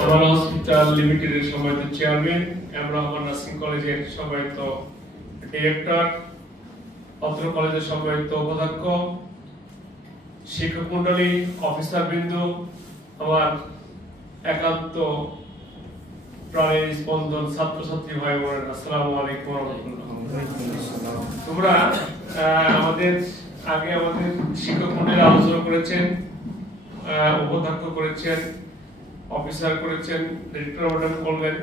আমার হসপিটাল লিমিটেডের সম্মানিত চেয়ারম্যান, রহমান নার্সিং কলেজের সম্মানিত ডিরেক্টর, অত্র কলেজের সম্মানিত উপাধ্যক্ষ, শিক্ষক মন্ডলী, অফিসার বৃন্দ, আমার একান্ত প্রাণের স্পন্দন ছাত্রছাত্রী ভাই বোনেরা, আসসালামু আলাইকুম ওয়া রাহমাতুল্লাহ। তোমরা আমাদের শিক্ষক মন্ডলী আলোচনা করেছেন, উপাধ্যক্ষ করেছেন, অফিসার করেছেন, ডিরেক্টর ম্যাডাম করলেন,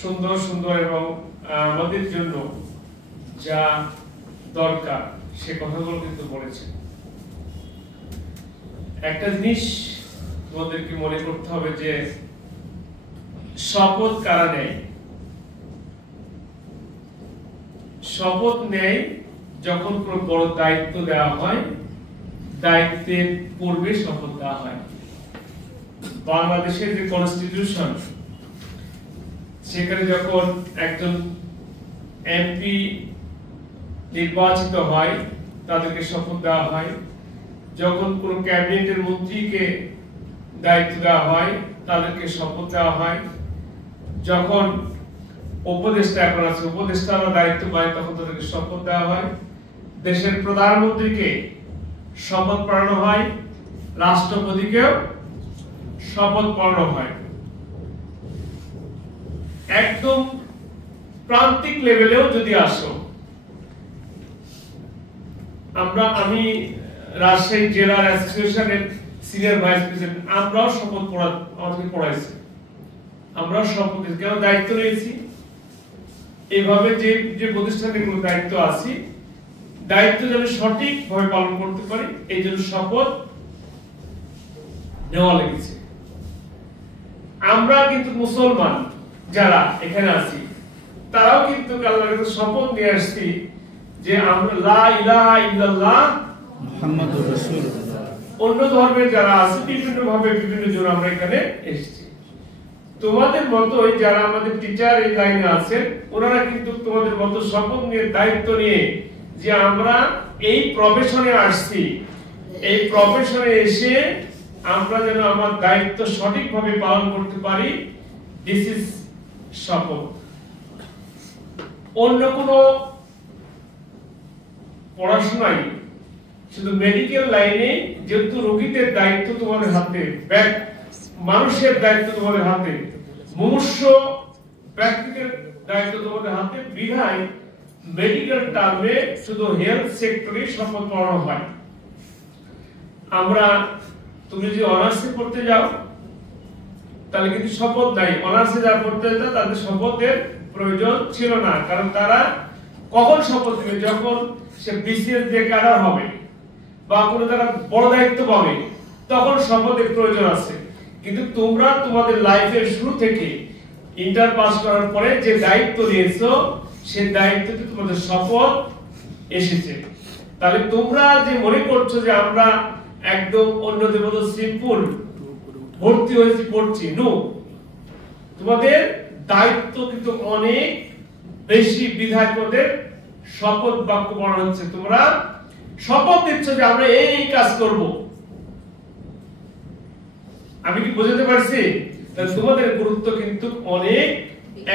সুন্দর সুন্দর এবং আমাদের জন্য যা দরকার সে কথাগুলো কিন্তু বলেছেন। একটা জিনিস তোমাদেরকে মনে করতে হবে যে শপথ কারা নেয়? শপথ নেয় যখন কোনো বড় দায়িত্ব দেওয়া হয়, দায়িত্বের পূর্বে শপথ দেওয়া হয়। বাংলাদেশের যে কনস্টিটিউশন, সেখানে যখন একজন এমপি নির্বাচিত হয় তাদেরকে শপথ দেওয়া হয়, যখন কোন ক্যাবিনেটের মন্ত্রীকে দায়িত্ব দেওয়া হয় তাদেরকে শপথ দেওয়া হয়, যখন উপদেষ্টারা দায়িত্ব পায় তখন তাদেরকে শপথ দেওয়া হয়, দেশের প্রধানমন্ত্রীকে শপথ পড়ানো হয়, রাষ্ট্রপতিকেও শপথ পড়ানো হয়। একদম প্রান্তিক লেভেলেও যদি আসো, আমি রাজশাহী জেলার অ্যাসোসিয়েশনের সিনিয়র ভাইস প্রেসিডেন্ট, আমরাও শপথ আমাদেরকে পড়াইছে, আমরাও শপথ কেন দায়িত্ব নিয়েছি। এইভাবে যে প্রতিষ্ঠানে কোনো দায়িত্ব আছে, দায়িত্ব যেন সঠিকভাবে পালন করতে পারি, এই জন্য শপথ নেওয়া লেগেছে। আমরা কিন্তু মুসলমান যারা এখানে আছি, তারাও কিন্তু আল্লাহর কাছে শপথ নিয়ে আসছি যে আমরা লা ইলাহা ইল্লাল্লাহ মুহাম্মাদুর রাসূলুল্লাহ। অন্য ধর্মের যারা আছে বিভিন্ন জন আমরা এখানে এসেছি। তোমাদের মতোই যারা আমাদের টিচার এই লাইনে আছেন, ওনারা কিন্তু তোমাদের মতো শপথ নিয়ে দায়িত্ব নিয়ে যে আমরা এই প্রফেশনে আসছি, এই প্রফেশনে এসে আমরা যেন আমার দায়িত্ব সঠিকভাবে পালন করতে পারি, দিস ইজ শপথ। অন্য কোনো পড়াশোনায় শুধু মেডিকেল লাইনে যেহেতু রোগীদের দায়িত্ব তোমাদের হাতে, মানুষের দায়িত্ব তোমাদের হাতে, মুমূর্ষ ব্যক্তিদের দায়িত্ব তোমাদের হাতে, বিধায় মেডিকেল টার্মে শুধু হেলথ সেক্টরে শপথ পড়ানো হয়। তুমি যদি অনার্সে পড়তে যাও তাহলে কিন্তু শপথ নাই। অনার্সে যারা পড়তে যেত তাদের শপথের প্রয়োজন ছিল না, কারণ তারা কখন শপথ নেবে? যখন সে বিসিএস দিয়ে ক্যাডার হবে বা কোনো তারা বড় দায়িত্ব পাবে, তখন শপথের প্রয়োজন আছে। কিন্তু তোমরা তোমাদের লাইফের শুরু থেকে ইন্টার পাস করার পরে যে দায়িত্ব নিয়েছো, সেই দায়িত্বতে তোমাদের শপথ এসেছে। তাহলে তোমরা যে মনে করছো যে আমরা একদম অন্যদের মতো সিম্পল ভর্তি হয়েছি পড়ছি, নো, তোমাদের দায়িত্ব কিন্তু অনেক বেশি, বিধায় তোমাদের শপথ বাক্য পড়া হচ্ছে। তোমরা শপথ দিচ্ছ যে আমরা এই কাজ করব। আমি কি বোঝাতে পারছি? তোমাদের গুরুত্ব কিন্তু অনেক,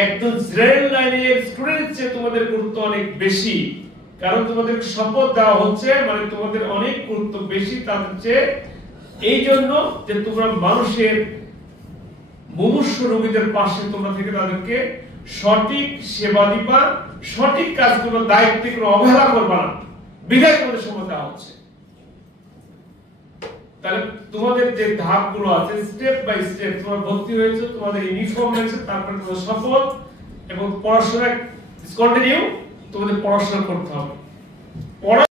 একদম জেনারেল লাইনের স্টুডেন্টের চেয়ে তোমাদের গুরুত্ব অনেক বেশি, কারণ তোমাদের শপথ দেওয়া হচ্ছে, মানে তোমাদের অনেক গুরুত্ব বেশি তাদের চেয়ে। এই জন্য যে তোমরা মানুষের মুমূর্ষ রোগীদের পাশে তোমরা থেকে তাদেরকে সঠিক সেবা দিবা, সঠিক কাজগুলো দায়িত্বে কোনো অবহেলা করবা না, বিধায় তোমাদের শপথ দেওয়া হচ্ছে। তাহলে তোমাদের যে ধাপগুলো আছে, স্টেপ বাই স্টেপ, তোমরা ভর্তি হয়েছে, তোমাদের ইউনিফর্ম হয়েছে, তারপরে তোমাদের শপথ এবং পড়াশোনা কন্টিনিউ, তোমাদের পড়াশোনা করতে হবে।